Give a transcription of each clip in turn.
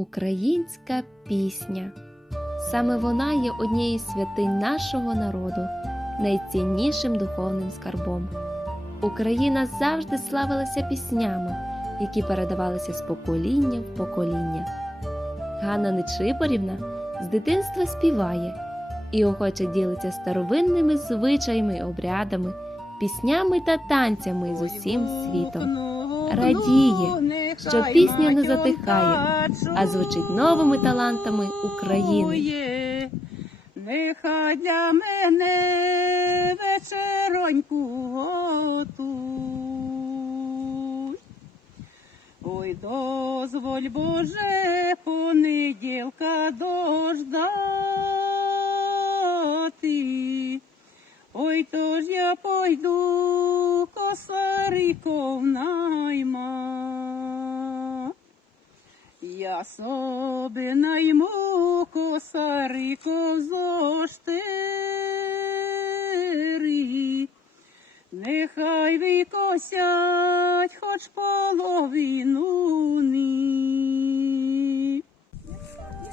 Українська пісня. Саме вона є однією з святинь нашого народу, найціннішим духовним скарбом. Україна завжди славилася піснями, які передавалися з покоління в покоління. Ганна Нечипорівна з дитинства співає і охоче ділиться старовинними звичаями, обрядами, піснями та танцями з усім світом. Радіє, що пісня не затихає, а звучить новими талантами України. Нехай для мене вечероньку готуй. Ой, дозволь Боже, понеділка дождати. Ой, то ж я пойду косариков найма. Я собі найму косариков зо штири. Нехай викосять хоч половину ні.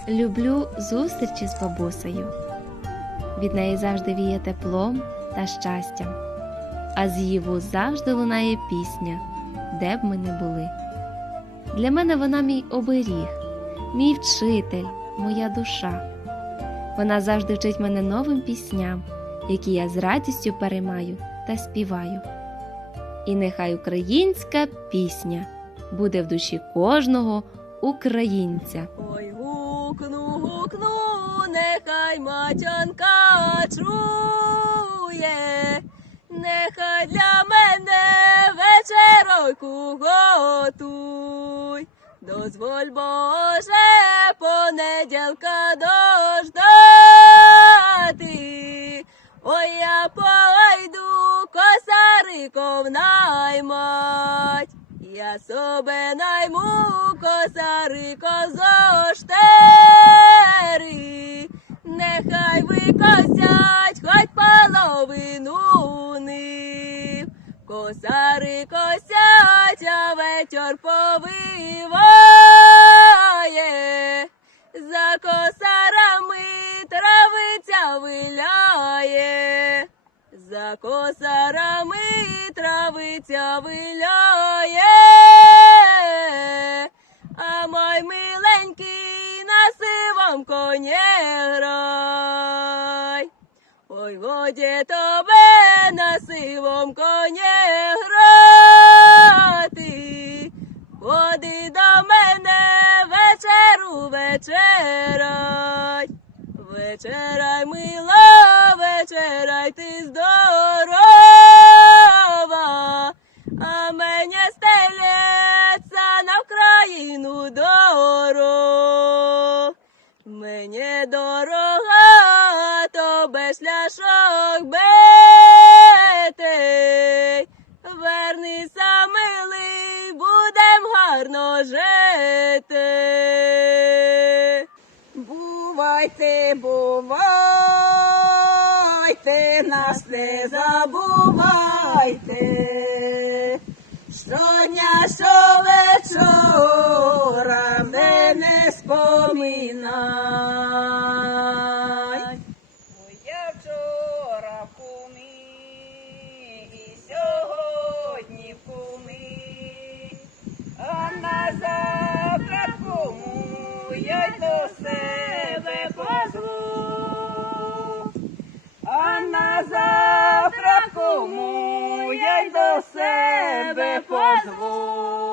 Люблю зустрічі з бабусею. Від неї завжди віє теплом та щастям, а з її вуз завжди лунає пісня, де б ми не були. Для мене вона мій оберіг, мій вчитель, моя душа. Вона завжди вчить мене новим пісням, які я з радістю переймаю та співаю. І нехай українська пісня буде в душі кожного українця. Ой, гукну, гукну, нехай матянка чує, нехай для мене вечеройку готуй. Дозволь Боже, понеділка дождати. Ой, я пойду косариком наймать. Я собі найму косарико зо штери. Нехай викосять Косари косять, а ветер повиває. За косарами травиця виляє. За косарами травиця виляє, а мой миленький на сивом коні грай. Ой, годі тебе на сивом коні грати, ходи до мене вечеру вечерай. Вечерай, мила, вечерай, ти здорова, а мені стелється на Вкраїну дорог. Мені дорога, то без шляшок битий. Вернися, милий, будем гарно жити. Бувайте, бувайте, нас не забувайте. Щодня, що вечора на завтра я й до себе позву. А на завтра кому я й до себе позву.